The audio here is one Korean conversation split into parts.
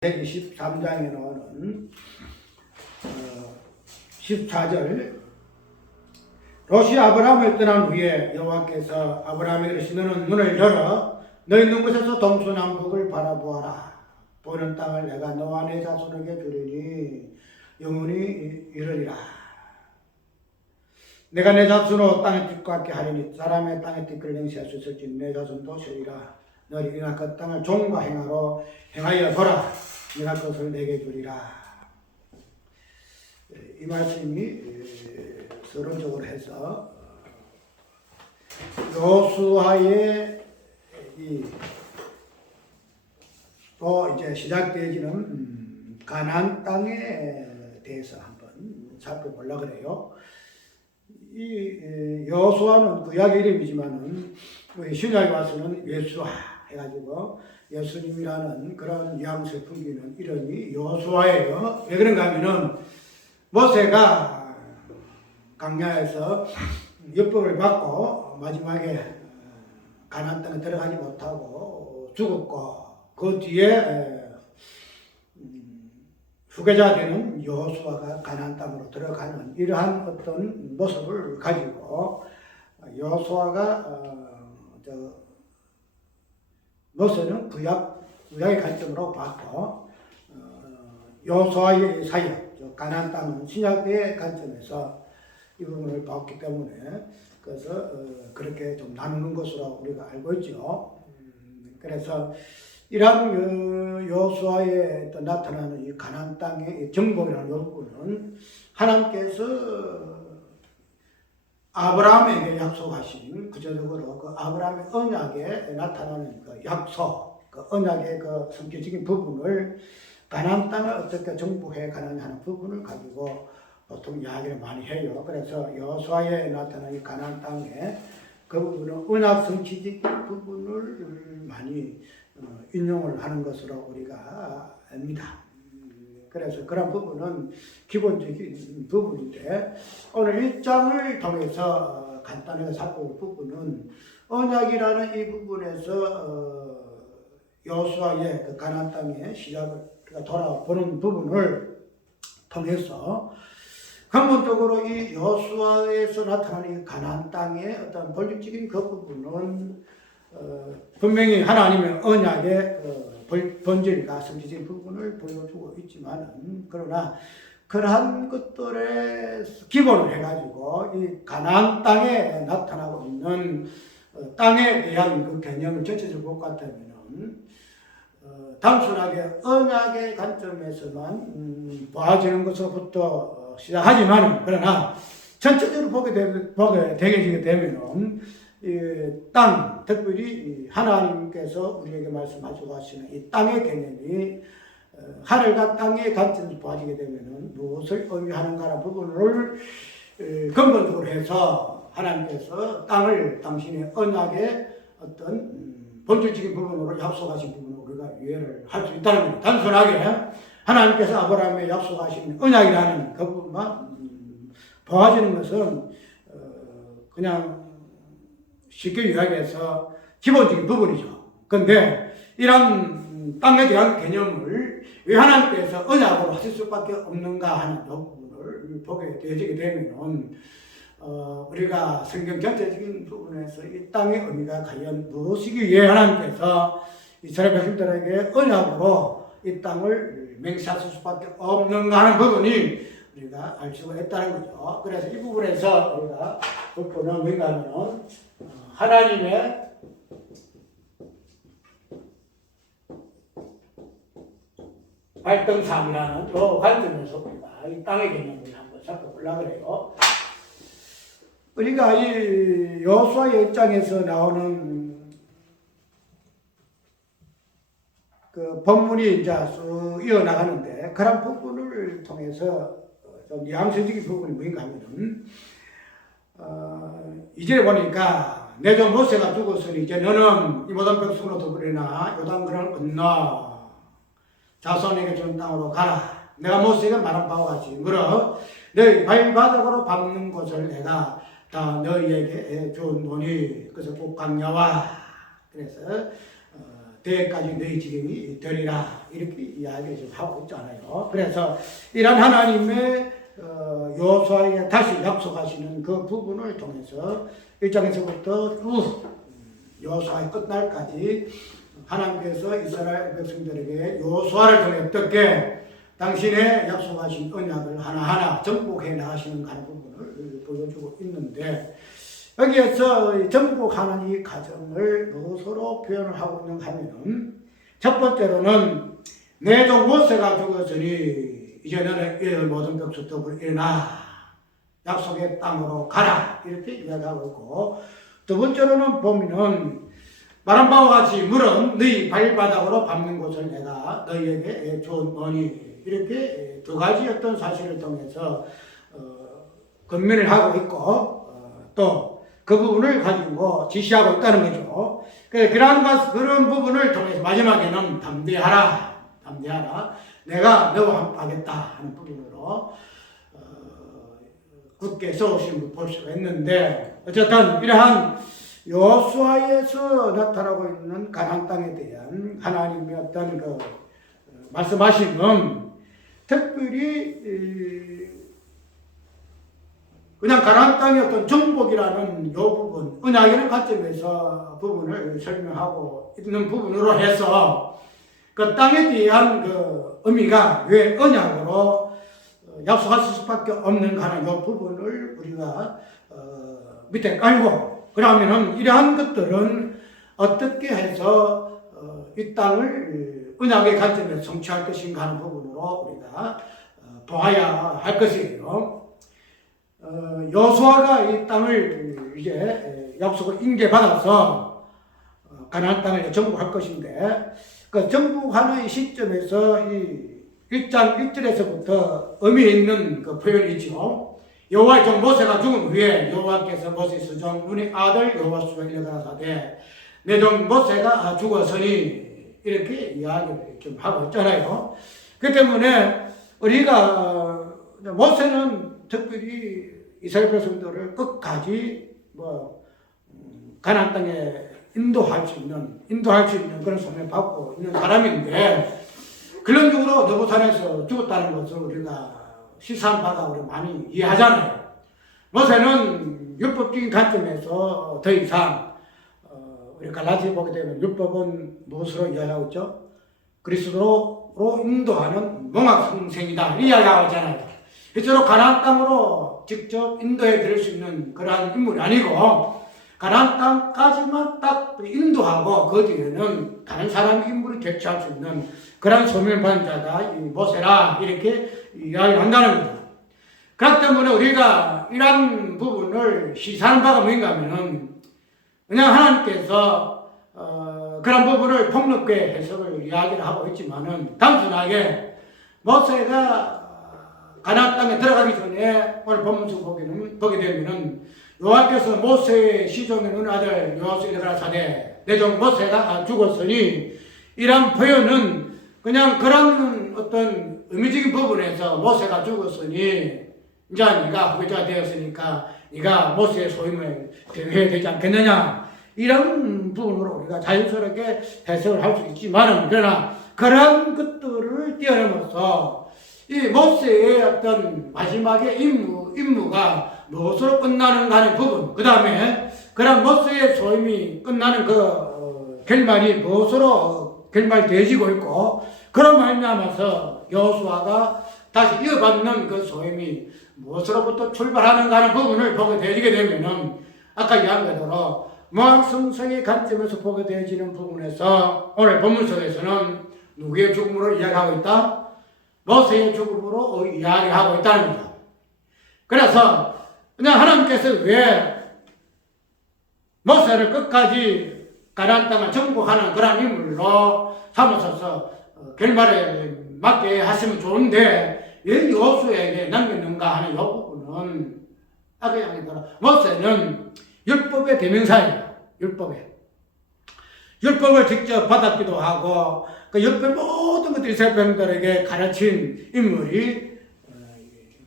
123장에 나오는 14절 롯이 아브라함을 떠난 후에 여호와께서 아브라함에게 이르시되 너는 눈을 열어 너 있는 곳에서 동서남북을 바라보아라. 보는 땅을 내가 너와 네 자손에게 주리니 영원히 이르리라. 내가 내 자손으로 땅의 뜻과 같게 하리니 사람의 땅의 뜻을 맹세할 수 있을지 내 자손도 쓰리라. 너희 일어나 그 땅을 종과 행하로 행하여 보라. 내가 그것을 내게 주리라. 이 말씀이 서론적으로 해서 여호수아의 또 이제 시작되어지는 가나안 땅에 대해서 한번 살펴보려고 그래요. 이 여호수아는 구약의 이름이지만은 신약에 와서는 예수아 해가지고 예수님이라는 그런 뉘앙스를 풍기는 이름이 여호수아예요. 왜 그런가 하면은 모세가 광야에서 율법을 받고 마지막에 가나안 땅에 들어가지 못하고 죽었고 그 뒤에 후계자 되는 여호수아가 가나안 땅으로 들어가는 이러한 어떤 모습을 가지고 여호수아가 모세는 구약의 관점으로 봤고 여호수아의 사역, 가나안 땅은 신약의 관점에서 이 부분을 봤기 때문에 그래서 그렇게 좀 나누는 것으로 우리가 알고 있죠. 그래서 이러한 여호수아에 나타나는 이 가나안 땅의 정복이라는 요구는 하나님께서 아브라함에게 약속하신 구체적으로 그 아브라함의 언약에 나타나는 그 약속, 그 언약의 그 성격적인 부분을 가나안 땅을 어떻게 정복해 가느냐 하는 부분을 가지고 보통 이야기를 많이 해요. 그래서 여호수아에 나타나는 이 가나안 땅에 그 부분은 언약 성취적인 부분을 많이 인용을 하는 것으로 우리가 압니다. 그래서 그런 부분은 기본적인 부분인데 오늘 1장을 통해서 간단하게 살펴볼 부분은 언약이라는 이 부분에서 여호수아의 그 가나안 땅의 시작을 돌아보는 부분을 통해서 근본적으로 이 여호수아에서 나타나는 이 가나안 땅의 어떤 본질적인 그 부분은 분명히 하나님의 언약의 본질과 성질적인 부분을 보여주고 있지만 그러나 그러한 것들의 기본을 해가지고 이 가나안 땅에 나타나고 있는 땅에 대한 그 개념을 전체적으로 볼 것 같다면 단순하게 언약의 관점에서만 봐지는 것으로부터 시작하지만 그러나 전체적으로 보게 되게 되면 이 땅, 특별히 하나님께서 우리에게 말씀하시고 하시는 이 땅의 개념이 하늘과 땅의 관점에서 보아지게 되면 무엇을 의미하는가라는 부분을 근본적으로 해서 하나님께서 땅을 당신의 언약의 어떤 본질적인 부분으로 약속하신 부분을 우리가 이해를 할 수 있다는 겁니다. 단순하게 하나님께서 아브라함에 약속하신 언약이라는 그 부분만 보아지는 것은 그냥 쉽게 이야기해서 기본적인 부분이죠. 그런데 이런 땅에 대한 개념을 왜 하나님께서 언약으로 하실 수밖에 없는가 하는 부분을 보게 되게 되면 우리가 성경 전체적인 부분에서 이 땅의 의미가 과연 무엇이기 위해 하나님께서 이스라엘 백성들에게 언약으로 이 땅을 맹세하실 수밖에 없는가 하는 부분이 우리가 알 수가 있다는 거죠. 그래서 이 부분에서 우리가 보는 뭔가 하면은 하나님의 발등상이라는 그 관점에서 우리가 이 땅의 개념을 한번 살펴보려고 그래요. 우리가 이 여호수아의 입장에서 나오는 그 본문이 이제 쭉 이어나가는데 그런 부분을 통해서 좀 뉘앙스적인 부분이 뭔가 하면은 이제 보니까 내 종 모세가 죽었으니 이제 너는 이 모든 백성으로 더불이나 요단강을 건너 자손에게 준 땅으로 가라. 내가 모세에게 말한 바와 같이 물어 너희 발바닥으로 밟는 곳을 내가 다 너희에게 주노니 그래서 꼭 광야와 그래서 대까지 너희 지경이 되리라 이렇게 이야기를 지금 하고 있잖아요. 그래서 이런 하나님의 여호수아에게 다시 약속하시는 그 부분을 통해서 1장에서부터 쭉 여호수아의 끝날까지 하나님께서 이스라엘 백성들에게 여호수아를 통해 어떻게 당신의 약속하신 언약을 하나하나 정복해 나가시는 그런 부분을 보여주고 있는데, 여기에서 정복하는 이 과정을 무엇으로 표현을 하고 있는가 하면은, 첫 번째로는 내 종 모세가 죽었으니 이제 너는 이들 모든 벽수 더불어 일어나 약속의 땅으로 가라 이렇게 이야기하고 있고, 두 번째로는 보면은 말한 바와 같이 물은 너희 발바닥으로 밟는 곳을 내가 너희에게 주었노니 이렇게 두 가지 어떤 사실을 통해서 권면을 하고 있고 또 그 부분을 가지고 지시하고 있다는 거죠. 그런 부분을 통해서 마지막에는 담대하라, 내가 너와 함께 하겠다 하는 부분으로 굳게 서우신 볼 수가 있는데, 어쨌든 이러한 여호수아에서 나타나고 있는 가나안 땅에 대한 하나님의 어떤 그 말씀하시는, 특별히 그냥 가나안 땅의 어떤 정복이라는 이 부분, 언약이라는 관점에서 부분을 설명하고 있는 부분으로 해서 그 땅에 대한 그 의미가 왜 언약으로 약속할 수밖에 없는 하는 이 부분을 우리가 밑에 깔고, 그러면은 이러한 것들은 어떻게 해서 이 땅을 언약의 관점에서 성취할 것인가 하는 부분으로 우리가 보아야 할 것이에요. 여호수아가 이 땅을 이제 약속을 인계받아서 가나안 땅을 정복할 것인데, 그 정복하는 시점에서 이 1장 1절에서부터 의미 있는 그 표현이죠. 여호와의 종 모세가 죽은 후에 여호와께서 모세 수종 눈의 아들 여호수아에게 일러가라사대 내 종 모세가 죽었으니 이렇게 이야기를 좀 하고 있잖아요. 그 때문에 우리가 모세는 특별히 이스라엘 백성들을 끝까지 가나안 땅에 인도할 수 있는 그런 소명을 받고 있는 사람인데, 근원적으로 느부산에서 죽었다는 것을 우리가 시사한 바가 우리 많이 이해하잖아요. 모세는 율법적인 관점에서 더 이상 우리 갈라디아 보게 되면 율법은 무엇으로 이야기하고 있죠? 그리스도로 인도하는 몽학성생이다 이 이야기하고 있잖아요. 실제로 가나안 땅으로 직접 인도해 드릴 수 있는 그러한 인물이 아니고, 가나안 땅까지만 딱 인도하고 그 뒤에는 다른 사람의 인물이 대체할 수 있는 그런 소명을 받은 자가 이 모세라 이렇게 이야기를 한다는 겁니다. 그렇기 때문에 우리가 이런 부분을 시사하는 바가 뭔가 하면은, 그냥 하나님께서 그런 부분을 폭넓게 해석을 이야기를 하고 있지만은, 단순하게 모세가 가나안 땅에 들어가기 전에 오늘 본문에서 보게 되면은 여호와께서 모세의 시종에 눈 아들 여호수아에게 가라사대 내 종 모세가 죽었으니, 이런 표현은 그냥 그런 어떤 의미적인 부분에서 모세가 죽었으니 이제 네가 후계자가 되었으니까 네가 모세의 소임을 대해야 되지 않겠느냐, 이런 부분으로 우리가 자연스럽게 해석을 할 수 있지만, 그러나 그런 것들을 뛰어넘어서 이 모세의 어떤 마지막의 임무가 무엇으로 끝나는가 하는 부분, 그 다음에 그런 모세의 소임이 끝나는 그 결말이 무엇으로 결말되어지고 있고, 그런 말미암아서 여호수아가 다시 이어받는 그 소임이 무엇으로부터 출발하는가 하는 부분을 보게 되게 되면은, 아까 이야기한 대로 몽학성생의 관점에서 보게 되어지는 부분에서 오늘 본문 속에서는 누구의 죽음으로 이야기하고 있다? 모세의 죽음으로 이야기하고 있다는 겁니다. 그래서 그냥 하나님께서 왜 모세를 끝까지 가나안 땅을 정복하는 그런 인물로 삼으셔서 결말에 맞게 하시면 좋은데 왜 여호수아에게 남겼는가 하는 이 부분은, 아까 얘기한 모세는 율법의 대명사예요. 율법을 직접 받았기도 하고 그 율법 모든 것들이 이스라엘 백성들에게 가르친 인물이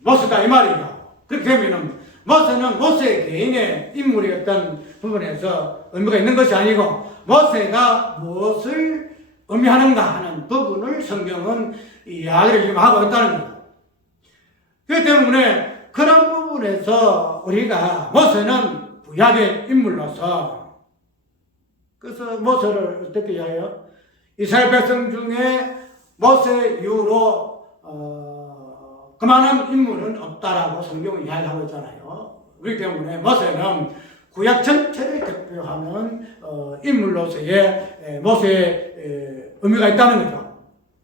모세다 이 말이죠. 그렇게 되면은 모세는 모세 개인의 인물이었던 부분에서 의미가 있는 것이 아니고, 모세가 무엇을 의미하는가 하는 부분을 성경은 이야기를 지금 하고 있다는 거예요. 그렇기 때문에 그런 부분에서 우리가 모세는 구약의 인물로서, 그래서 모세를 어떻게 해요? 이스라엘 백성 중에 모세 이후로 그만한 인물은 없다라고 성경은 이야기하고 있잖아요. 그렇기 때문에 모세는 구약 전체를 대표하는 인물로서의 모세의 의미가 있다는 거죠.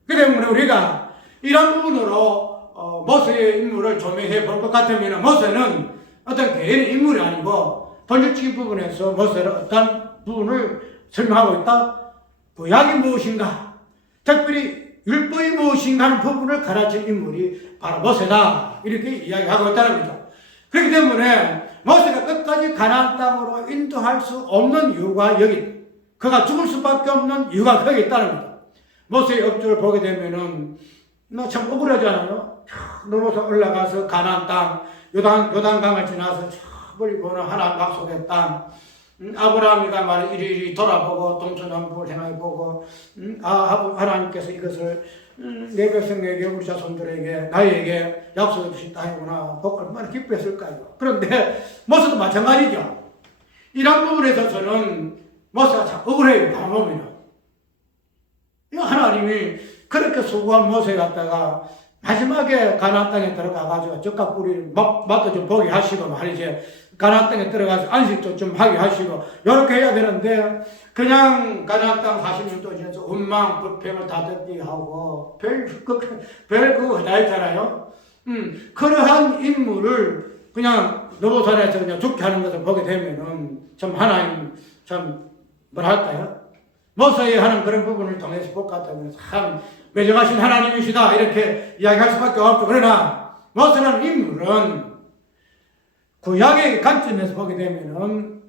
그렇기 때문에 우리가 이런 부분으로 모세의 인물을 조명해 볼 것 같으면 모세는 어떤 개인의 인물이 아니고 본질적인 부분에서 모세를 어떤 부분을 설명하고 있다. 구약이 무엇인가, 특별히 율법이 무엇인가 하는 부분을 가르친 인물이 바로 모세다, 이렇게 이야기하고 있다는 거죠. 그렇기 때문에 모세가 끝까지 가나안 땅으로 인도할 수 없는 이유가 여기, 그가 죽을 수밖에 없는 이유가 거기 있다는 거죠. 모세의 업적을 보게 되면은 참 억울하잖아요. 넘어서 올라가서 가나안 땅, 요단강을 지나서 저 멀리 보는 하나님 약속의 땅, 아브라함이가 말을 이리이리 돌아보고 동서남북을 생각해보고 하나님께서 이것을 내 백성에게, 우리 자손들에게, 나에게 약속해 주신 땅이구나, 얼마나 기뻐했을까요? 그런데 모세도 마찬가지죠. 이런 부분에 있어서는 모세가 참 억울해요. 가보면 하나님이 그렇게 수고한 모세 갖다가 마지막에 가나안 땅에 들어가가지고 젖과 꿀이 맛도 좀 보게 하시고 말이지, 가나안 땅에 들어가서 안식도 좀 하게 하시고 이렇게 해야 되는데, 그냥 가나안 땅 40년 동안에서 원망 불평을 다 듣게 하고 그거 다 했잖아요. 그러한 인물을 그냥 노보산에서 그냥 죽게 하는 것을 보게 되면은 참 하나님 참 뭐랄까요, 모세에 하는 그런 부분을 통해서 볼 것 같으면 참 매정하신 하나님이시다, 이렇게 이야기할 수밖에 없죠. 그러나 모세라는 인물은 구약의 관점에서 보게 되면은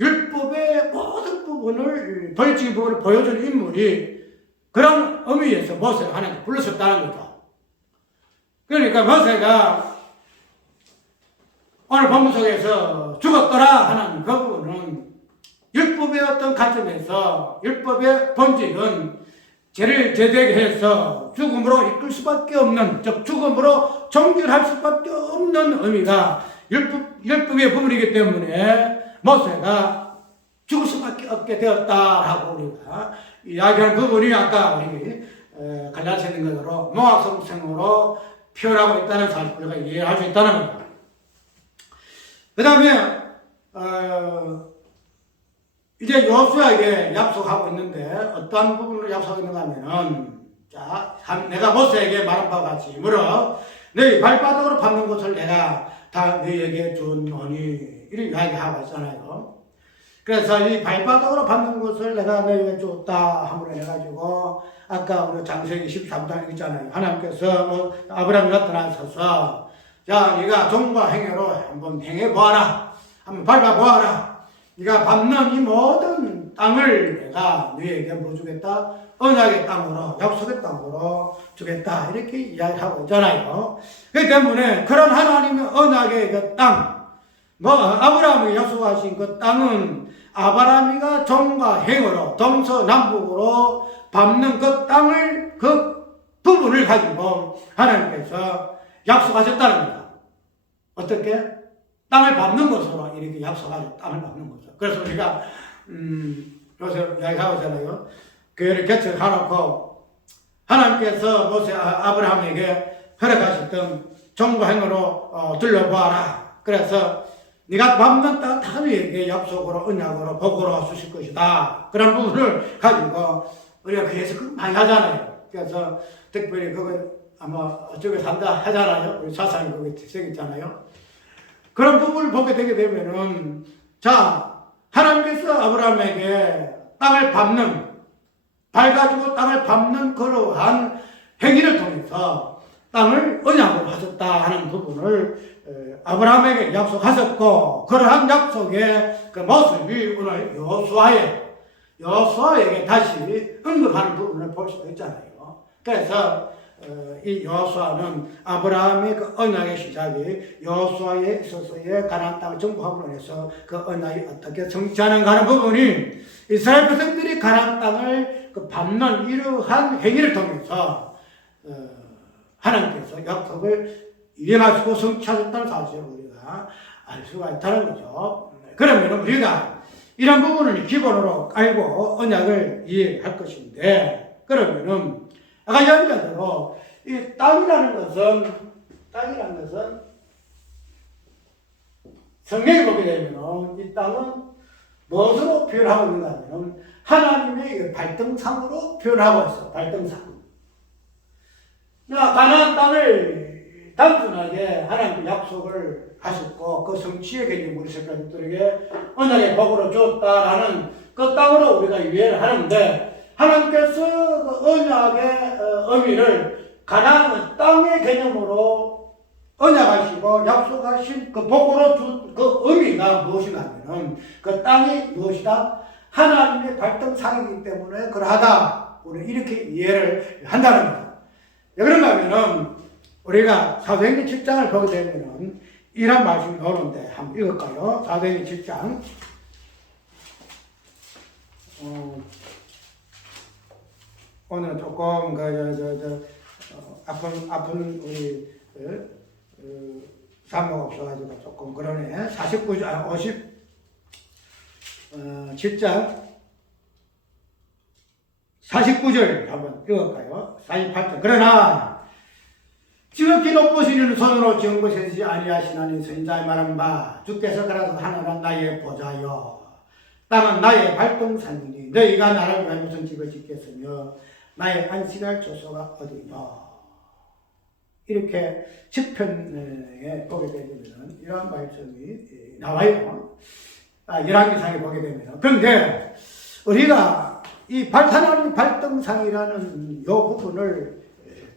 율법의 모든 부분을, 본질적인 부분을 보여주는 인물이, 그런 의미에서 모세를 하나님께 불렀었다는 거죠. 그러니까 모세가 오늘 본문 속에서 죽었더라 하는 그 부분은 율법의 어떤 관점에서 율법의 본질은 죄를 제되게 해서 죽음으로 이끌 수밖에 없는, 즉 죽음으로 종결할 수밖에 없는 의미가 율법의 부분이기 때문에 모세가 죽을 수밖에 없게 되었다라고 우리가 이야기하는 부분이 아까 우리 갈라디아서 있는 것으로 모학성생으로 표현하고 있다는 사실을 우리가 이해할 수 있다는 겁니다. 그 다음에 이제 여호수아에게 약속하고 있는데, 어떠한 부분으로 약속하고 있는가 하면은, 자, 내가 모세에게 말한 바와 같이 이므로 너희 발바닥으로 밟는 것을 내가 다 너희에게 주노니, 이렇게 이야기하고 있잖아요. 그래서 이 발바닥으로 밟는 것을 내가 너희에게 줬다 함으로 해가지고, 아까 우리 창세기 13장 있잖아요. 하나님께서 아브라함이 나타나셔서, 자, 네가 종과 행위로 한번 행해보아라, 한번 밟아보아라, 네가 밟는 이 모든 땅을 내가 너희에게 뭐 주겠다? 언약의 땅으로, 약속의 땅으로 주겠다, 이렇게 이야기하고 있잖아요. 그렇기 때문에 그런 하나님의 언약의 그 땅, 아브라함이 약속하신 그 땅은 아브라함이가 종과 행으로 동서남북으로 밟는 그 땅을, 그 부분을 가지고 하나님께서 약속하셨다는 겁니다. 어떻게? 땅을 밟는 것으로 이렇게 약속하죠. 땅을 밟는 거죠. 그래서 우리가 요새 이야기하고 있잖아요. 교회를 개척해놓고 하나님께서 모세 아브라함에게 허락하셨던 종과 행으로 둘러보아라. 그래서 네가 밟는 땅 다 너에게 약속으로, 언약으로, 복으로 주실 것이다. 그런 부분을 가지고 우리가 그래서 많이 하잖아요. 그래서 특별히 그거 아마 어쩌고 산다 하잖아요. 우리 사상이 거기에 생겼잖아요. 그런 부분을 보게 되게 되면은, 자, 하나님께서 아브라함에게 땅을 밟아가지고 땅을 밟는 그러한 행위를 통해서 땅을 언약으로 하셨다 하는 부분을 아브라함에게 약속하셨고, 그러한 약속의 그 모습이 오늘 여호수아에게 다시 언급하는 부분을 볼 수 있잖아요. 그래서 이 여호수아는 아브라함의 그 언약의 시작이 여호수아에 있어서의 가나안 땅을 정복함으로 해서 그 언약이 어떻게 성취하는가 하는 부분이, 이스라엘 백성들이 가나안 땅을 그 밟는 이러한 행위를 통해서 하나님께서 약속을 이행하시고 성취하셨다는 사실을 우리가 알 수가 있다는 거죠. 그러면 우리가 이런 부분을 기본으로 알고 언약을 이해할 것인데, 그러면은 아까 이야기한 대로 이 땅이라는 것은 성경에 보게 되면 이 땅은 무엇으로 표현하고 있는가 하면 하나님의 발등상으로 표현하고 있어. 발등상. 가나안 땅을 단순하게 하나님께 약속을 하셨고 그 성취의 개념 우리 색깔들에게 언약의 복으로 줬다라는 그 땅으로 우리가 이해를 하는데, 하나님께서 그 언약의 의미를 가나안 땅의 개념으로 언약하시고 약속하신 그 복으로 준 그 의미가 무엇인가 하면은 그 땅이 무엇이다? 하나님의 발등상이기 때문에 그러하다. 우리는 이렇게 이해를 한다는 거다. 왜 그런가 하면은 우리가 사도행전 7장을 보게 되면은 이런 말씀이 나오는데 한번 읽을까요? 사도행전 7장. 오늘은 조금 아픈 우리 산모가 없어가지고 조금 그러네. 7장 49절 한번 읽을까요? 48절. 그러나 지극히 높으시는 손으로 지은 것이지 아니하시나니 선지자의 말한 바 주께서 그라도 하늘은 나의 보좌요 땅은 나의 발등산이니 너희가 나를 위하여 무슨 집을 짓겠으며 나의 안식할 조소가 어디냐. 이렇게 시편에 보게 되면 이러한 말씀이 나와요. 열왕기상에 보게 되면. 그런데 우리가 이 하나님 발등상이라는 이 부분을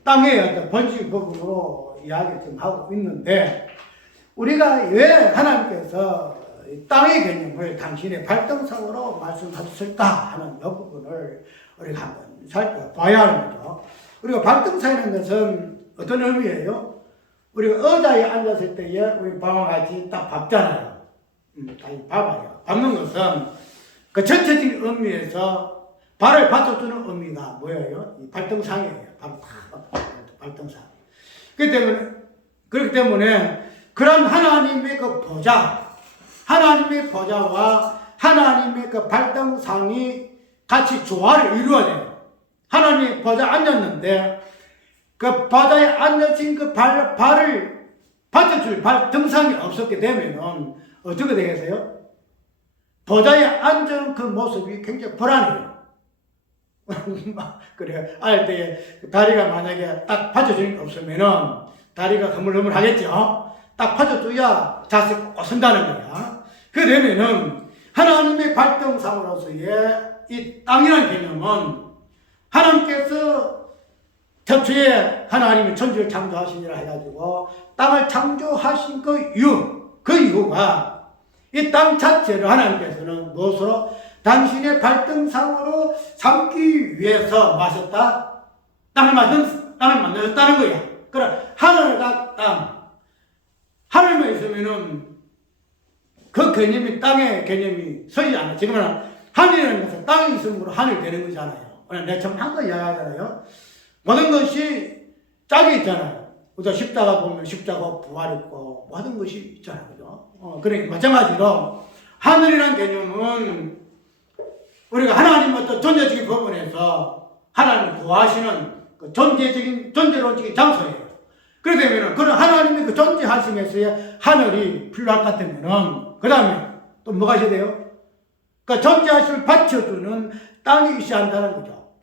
땅의 어떤 본질 부분으로 이야기 좀 하고 있는데, 우리가 왜 하나님께서 땅의 개념을 당신의 발등상으로 말씀하셨을까 하는 이 부분을 우리가 한번 살펴봐야 하는 거죠. 우리가 발등상이라는 것은 어떤 의미예요? 우리가 의자에 앉았을 때에 우리 밥과 같이 딱 밟잖아요. 봐봐요. 밟는 것은 그 전체적인 의미에서 발을 받쳐주는 의미가 뭐예요? 이 발등상이에요. 발등상. 그렇기 때문에 그런 하나님의 그 보좌, 하나님의 보좌와 하나님의 그 발등상이 같이 조화를 이루어야 돼요. 하나님의 보좌에 앉았는데 그 바다에 앉아진 그 발을 받쳐줄 등상이 없었게 되면은 어떻게 되겠어요? 보좌에 앉은 그 모습이 굉장히 불안해요. 그래요. 알 때 다리가 만약에 딱 받쳐주는 게 없으면은 다리가 흐물흐물 하겠죠? 딱 받쳐줘야 자세가 꼭 선다는 거야. 그래 되면은 하나님의 발등상으로서의 이 땅이라는 개념은 하나님께서 태초에 하나님이 천지를 창조하시니라 해가지고 땅을 창조하신 그 이유가 이 땅 자체를 하나님께서는 무엇으로? 당신의 발등상으로 삼기 위해서 마셨다? 땅을 만들었다는 거야. 그래, 하늘과 땅. 하늘만 있으면은 그 개념이, 땅의 개념이 서지 않아. 지금은 하늘이라는 것은 땅이 있으므로 하늘이 되는 거잖아요. 내가 참 항상 이야기하잖아요. 모든 것이 짝이 있잖아요. 우리가 십자가 보면 십자가 부활 있고 모든 것이 있잖아요. 그죠? 그러니까 마찬가지로 하늘이라는 개념은 우리가 하나님 어떤 존재적인 부분에서 하나님을 구하시는 그 존재론적인 장소예요. 그렇게 되면은 그런 하나님의 그 존재하심에서의 하늘이 필요할 것 같으면은 그 다음에 또 뭐가 있어야 돼요? 그 존재하심을 받쳐주는 땅이 있어야 한다는 거죠.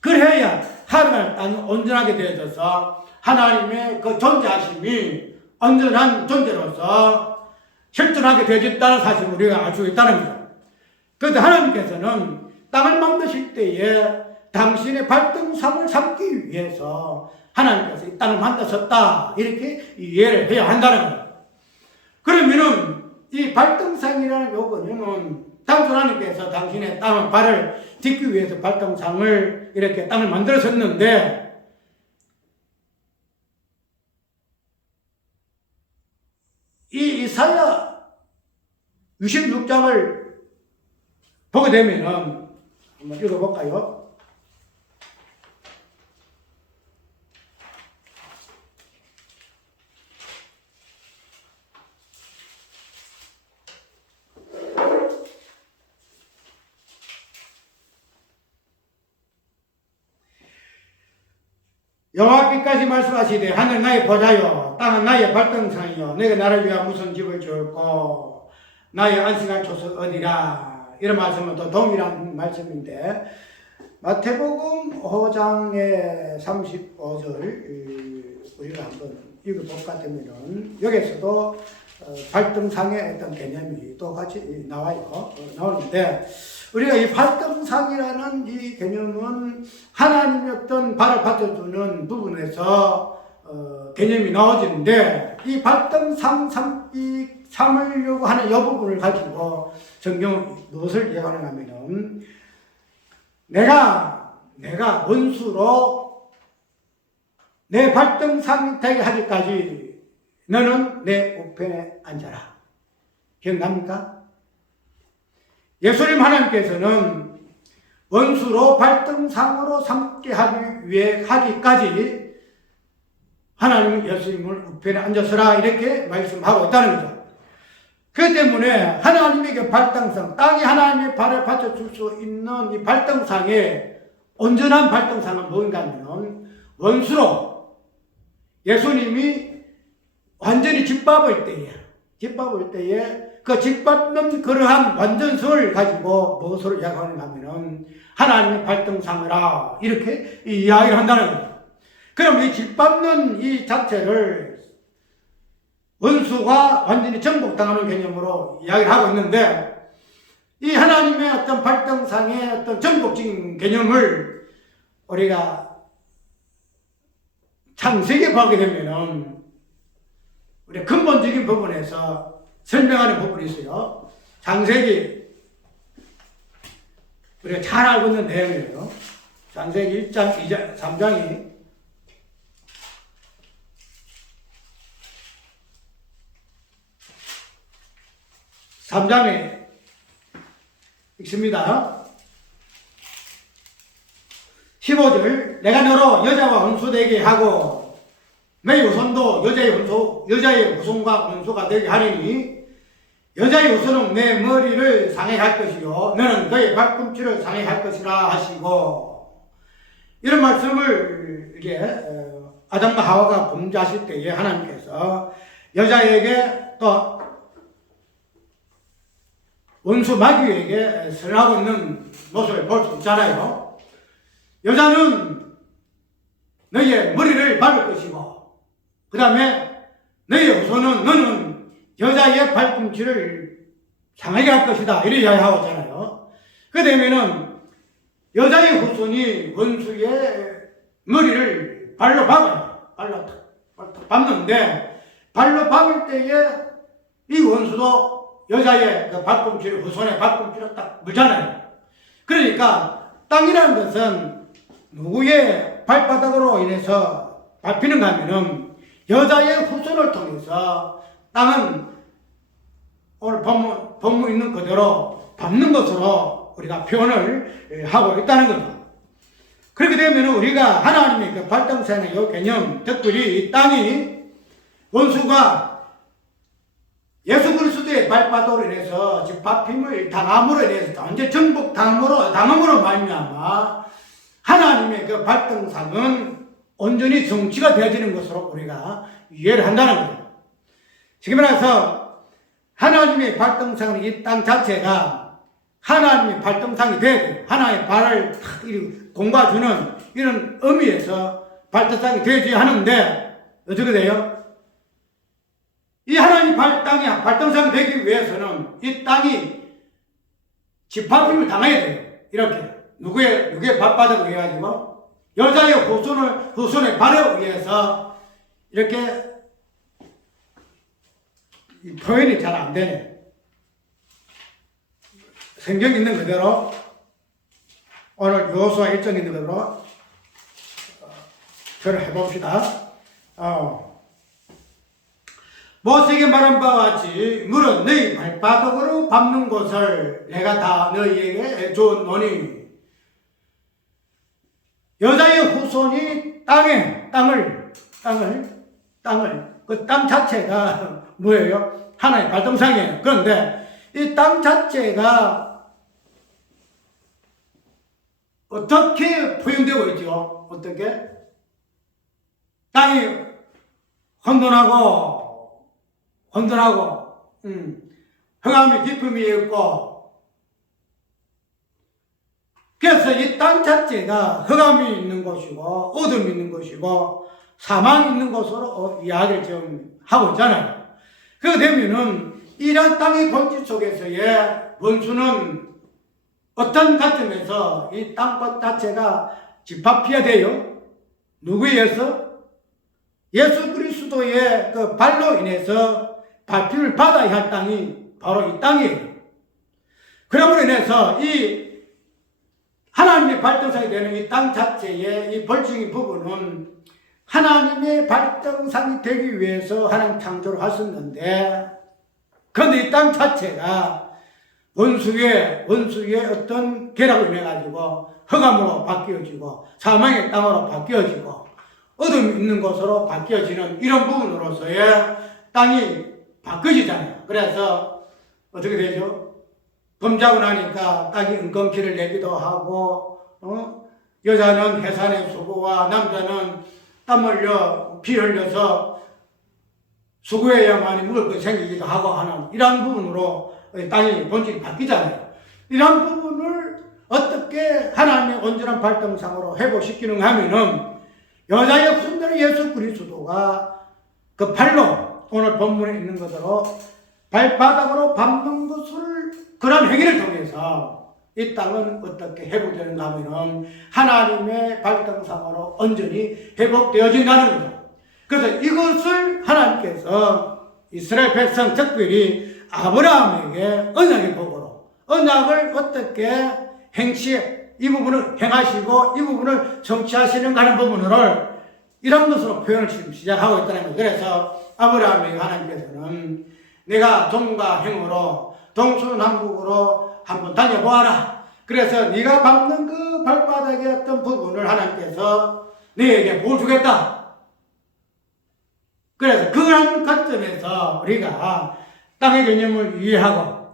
그래야 하늘과 땅이 온전하게 되어져서 하나님의 그 존재하심이 온전한 존재로서 실존하게 되어졌다는 사실을 우리가 알 수 있다는 거죠. 그런데 하나님께서는 땅을 만드실 때에 당신의 발등상을 삼기 위해서 하나님께서 이 땅을 만드셨다. 이렇게 이해를 해야 한다는 거예요. 그러면은 이 발등상이라는 요거는 당초 하나님께서 당신의 발을 딛기 위해서 발등상을 이렇게 땅을 만들었었는데, 이 이사야 66장을 보게 되면은 한번 읽어볼까요? 여호와께까지 말씀하시되 하늘 나의 보좌요 땅은 나의 발등상이요 내가 나를 위하여 무슨 집을 지을꼬 나의 안식할 곳은 어디라 이런 말씀은 또 동일한 말씀인데 마태복음 5장의 35절 우리가 한번 읽어볼까 하면은 여기서도 발등상의 어떤 개념이 또 같이 나오는데 우리가 이 발등상이라는 이 개념은 하나님의 어떤 발을 받쳐주는 부분에서 개념이 나오지는데 이 발등상 삼으려고 하는 이 부분을 가지고 성경은 무엇을 얘기하는가 하면은 내가 원수로 내 발등상 되게 하기까지 너는 내 우편에 앉아라. 기억납니까? 예수님 하나님께서는 원수로 발등상으로 삼게 하기 위해 하기까지 하나님은 예수님을 우편에 앉아서라 이렇게 말씀하고 있다는 거죠. 그 때문에 하나님에게 발등상, 땅이 하나님의 발을 받쳐줄 수 있는 이 발등상에 온전한 발등상은 뭔가 하면 원수로 예수님이 완전히 짓밟을 때에 그 짓밟는 그러한 완전성을 가지고 무엇으로 이야기하는가 하면 하나님의 발등상이라 이렇게 이야기를 한다는 거죠. 그럼 이 짓밟는 이 자체를 원수가 완전히 정복당하는 개념으로 이야기를 하고 있는데 이 하나님의 어떤 발등상의 어떤 정복적인 개념을 우리가 창세기에 보게 되면은 우리 근본적인 부분에서 설명하는 부분이 있어요. 창세기 우리가 잘 알고 있는 내용이에요. 창세기 1장, 2장, 3장이 3장에 읽습니다. 15절 내가 너로 여자와 원수되게 하고 너희 후손도 여자의 후손과 원수가 되게 하리니 여자의 후손은 내 머리를 상해할 것이요 너는 그의 발꿈치를 상해할 것이라 하시고 이런 말씀을 이게 아담과 하와가 범죄하실 때에 하나님께서 여자에게 또 원수 마귀에게 선하고 있는 모습을 볼 수 있잖아요. 여자는 너희의 머리를 밟을 것이고 그 다음에 너희의 후손은 너는 여자의 발꿈치를 상하게 할 것이다 이렇게 이야기하고 있잖아요. 그 되면은 여자의 후손이 원수의 머리를 발로 밟아요. 발로 밟는데 발로 밟을 때에 이 원수도 여자의 그 발꿈치를, 후손의 발꿈치를 딱 물잖아요. 그러니까 땅이라는 것은 누구의 발바닥으로 인해서 밟히는가 하면은 여자의 후손을 통해서 땅은 오늘 본문 있는 그대로 밟는 것으로 우리가 표현을 하고 있다는 거죠. 그렇게 되면 우리가 하나님의 그 발등상의 이 개념, 특별히 이 땅이 원수가 예수 그리스도의 발바닥으로 인해서 즉 밟힘을 당함으로 인해서 완전 정복당함으로 말미암아 하나님의 그 발등상은 온전히 정치가 되어지는 것으로 우리가 이해를 한다는 거예요. 지금 말해서 하나님의 발등상은 이 땅 자체가 하나님의 발등상이 돼야 돼요. 하나님의 발을 탁 공과주는 이런 의미에서 발등상이 되어져야 하는데 어떻게 돼요? 이 하나님 땅이 발등상이 되기 위해서는 이 땅이 짓밟힘을 당해야 돼요. 이렇게 누구의 발바닥에 의해 가지고 여자의 후손의 발에 의해서 이렇게 표현이 잘 안 되네. 성경 있는 그대로 오늘 여호수아 1장 있는 그대로 표현을 해봅시다. 모세에게 말한 바와 같이 물은 너희 발바닥으로 밟는 것을 내가 다 너희에게 주었노니 여자의 후손이 땅을 그 땅 자체가 뭐예요? 하나의 발등상이에요. 그런데 이 땅 자체가 어떻게 표현되고 있죠? 어떻게? 땅이 혼돈하고 흑암의 깊음이 없고, 그래서 이 땅 자체가 흑암이 있는 곳이고 어둠이 있는 곳이고 사망이 있는 곳으로 이야기를 지금 하고 있잖아요. 그렇게 되면은 이런 땅의 본질 속에서의 원수는 어떤 관점에서 이 땅 자체가 집합해야 돼요? 누구에 의해서? 예수 그리스도의 그 발로 인해서 발표를 받아야 할 땅이 바로 이 땅이에요. 그러므로 인해서 이 하나님의 발등상이 되는 이 땅 자체의 이 벌칙의 부분은 하나님의 발등상이 되기 위해서 하나님 창조를 하셨는데, 그런데 이 땅 자체가 원수의 어떤 계략으로 인해 가지고 흑암으로 바뀌어지고 사망의 땅으로 바뀌어지고 어둠이 있는 곳으로 바뀌어지는 이런 부분으로서의 땅이 바뀌어지잖아요. 그래서 어떻게 되죠? 범자고 나니까 땅이 은검키를 내기도 하고, 여자는 해산의 수고와 남자는 땀 흘려 피 흘려서 수고해야만이 먹을 것이 생기기도 하고 하는 이런 부분으로 땅이 본질이 바뀌잖아요. 이런 부분을 어떻게 하나님의 온전한 발등상으로 회복시키는가 하면은 여자의 순대로 예수 그리스도가 그 발로 오늘 본문에 있는 것으로 발바닥으로 밟는 것을 그런 행위를 통해서 이 땅은 어떻게 회복되는가 하면은 하나님의 발등상으로 온전히 회복되어진다는 거죠. 그래서 이것을 하나님께서 이스라엘 백성 특별히 아브라함에게 언약의 복으로 언약을 어떻게 이 부분을 행하시고 이 부분을 성취하시는가 하는 부분을 이런 것으로 표현을 지금 시작하고 있다는 거예요. 그래서 아브라함에게 하나님께서는 내가 종과 행으로 동서남북으로 한번 다녀보아라. 그래서 네가 밟는 그 발바닥의 어떤 부분을 하나님께서 네에게 보여주겠다. 그래서 그런 관점에서 우리가 땅의 개념을 이해하고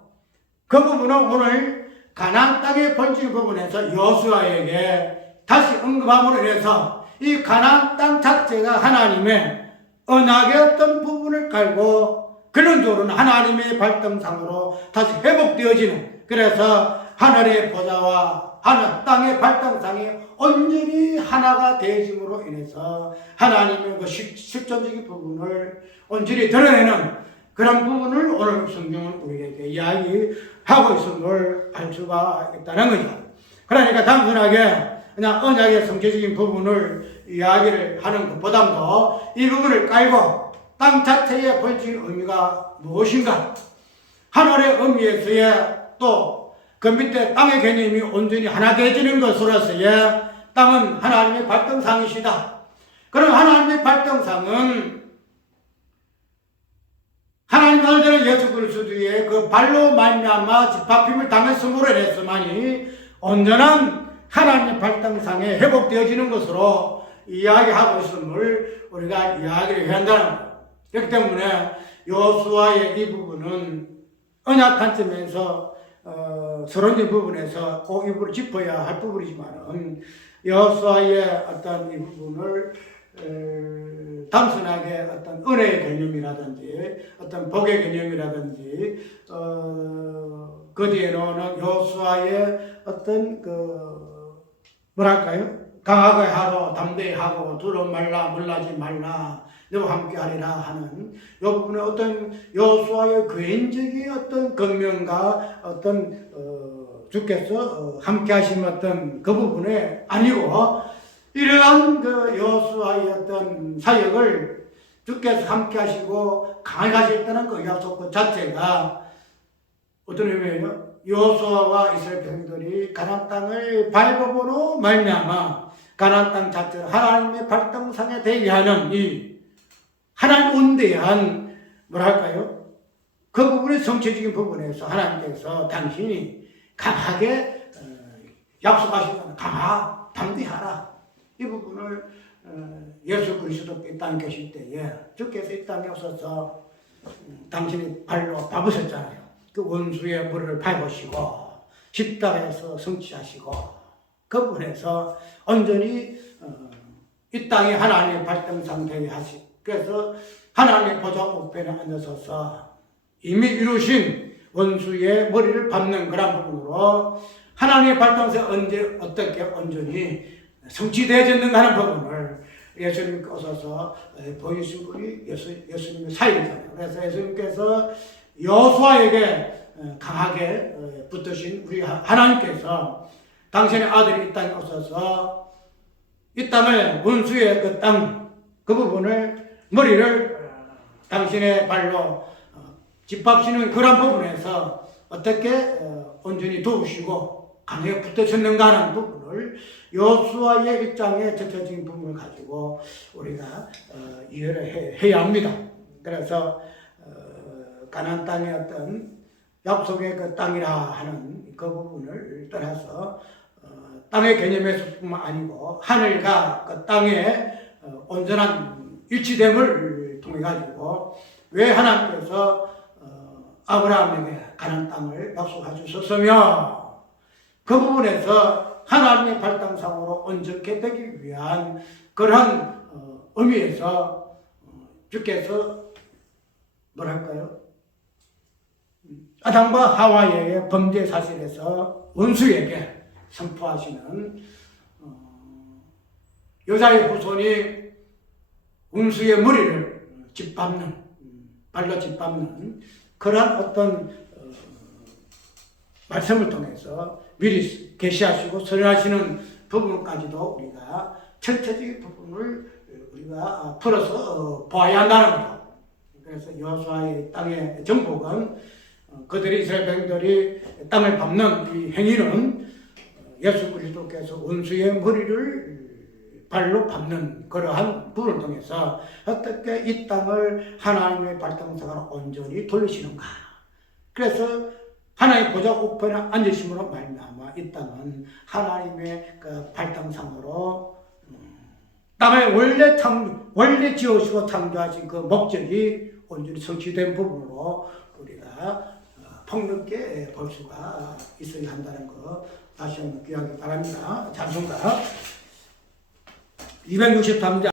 그 부분은 오늘 가나안 땅의 본질 부분에서 여호수아에게 다시 언급함으로 인해서 이 가나안 땅 자체가 하나님의 언약의 어떤 부분을 깔고 근원적으로는 하나님의 발등상으로 다시 회복되어지는, 그래서 하늘의 보좌와 하늘 땅의 발등상이 온전히 하나가 되어짐으로 인해서 하나님의 그 실존적인 부분을 온전히 드러내는 그런 부분을 오늘 성경은 우리에게 이야기하고 있음을 알 수가 있다는 거죠. 그러니까 단순하게 그냥 언약의 성체적인 부분을 이야기를 하는 것보다도 이 부분을 깔고 땅 자체의 본질 의미가 무엇인가, 하늘의 의미에서의 또 그 밑에 땅의 개념이 온전히 하나 되어지는 것으로서의 땅은 하나님의 발등상이시다. 그럼 하나님의 발등상은 하나님 아들은 예수 그리스도의 그 발로 말미암아 집합힘을 당했음으로 인해서만이 온전한 하나님의 발등상에 회복되어지는 것으로 이야기하고 있음을 우리가 이야기를 해야 한다는 거예요. 그렇기 때문에 여호수아의 이 부분은 언약 관점에서 서론적 부분에서 꼭 이 부분을 짚어야 할 부분이지만은 여호수아의 어떤 이 부분을 단순하게 어떤 은혜의 개념이라든지 어떤 복의 개념이라든지 그 뒤에는 여호수아의 어떤 뭐랄까요? 강하게 하고 담대히 하고 두려워 말라 놀라지 말라 너와 함께 하리라 하는 이 부분에 어떤 여호수아의 개인적인 어떤 권면과 어떤 주께서 함께 하신 어떤 그 부분에 아니고 이러한 그 여호수아의 어떤 사역을 주께서 함께 하시고 강하게 하셨다는 그 약속 자체가 어떤 의미예요? 여호수아와 이스라엘 백성들이 가나안 땅을 밟아보로 말미암아 가나안 땅 자체를 하나님의 발등상에 대비하는 이 하나님 온대한 뭐랄까요? 그 부분의 성체적인 부분에서 하나님께서 당신이 강하게 약속하시는 담대하라. 이 부분을 예수 그리스도께 이 땅에 계실 때에 주께서 이 땅에 오셔서 당신이 발로 밟으셨잖아요. 그 원수의 머리를 밟으시고 십자가에서 성취하시고 그 부분에서 온전히 이 땅이 하나님의 발등상 되게 하시. 그래서 하나님의 보좌 우편에 앉아서서 이미 이루신 원수의 머리를 밟는 그런 부분으로 하나님의 발등상 언제 어떻게 온전히 성취되어졌는가 하는 부분을 예수님께 오셔서 보여주신 분이 예수님의 사역이잖아요. 그래서 예수님께서 여호수아에게 강하게 붙드신 우리 하나님께서 당신의 아들이 이 땅에 오셔서 이 땅을 원수의 그 땅, 그 부분을 머리를 당신의 발로 짓밟시는 그런 부분에서 어떻게 온전히 도우시고 강하게 붙으셨는가 하는 부분을 여호수아의 일장에 적혀진 부분을 가지고 우리가 이해를 해야 합니다. 그래서 가나안 땅의 어떤 약속의 그 땅이라 하는 그 부분을 떠나서 땅의 개념에서뿐만 아니고 하늘과 그 땅의 온전한 일치됨을 통해 가지고 왜 하나님께서 아브라함에게 가나안 땅을 약속해 주셨으며 그 부분에서 하나님의 발등상으로 온전케 되기 위한 그러한 의미에서 주께서 뭐랄까요? 아담과 하와의 범죄 사실에서 원수에게 선포하시는 여자의 후손이 원수의 머리를 짓밟는, 발로 짓밟는 그러한 어떤 말씀을 통해서 미리 계시하시고 선언하시는 부분까지도 우리가 전체적인 부분을 우리가 풀어서 보아야 한다는 거죠. 그래서 여호수아의 땅의 정복은 그들이 이스라엘 백성들이 땅을 밟는 이 행위는 예수 그리스도께서 원수의 머리를 발로 밟는 그러한 부분을 통해서 어떻게 이 땅을 하나님의 발등상으로 온전히 돌리시는가. 그래서 하나님의 보좌 우편에 앉으심으로 말미암아 이 땅은 하나님의 그 발등상으로 땅을 원래 지으시고 창조하신 그 목적이 온전히 성취된 부분으로 우리가 폭넓게 볼 수가 있어야 한다는 거 다시 한번 기억하기 바랍니다. 찬송가 263장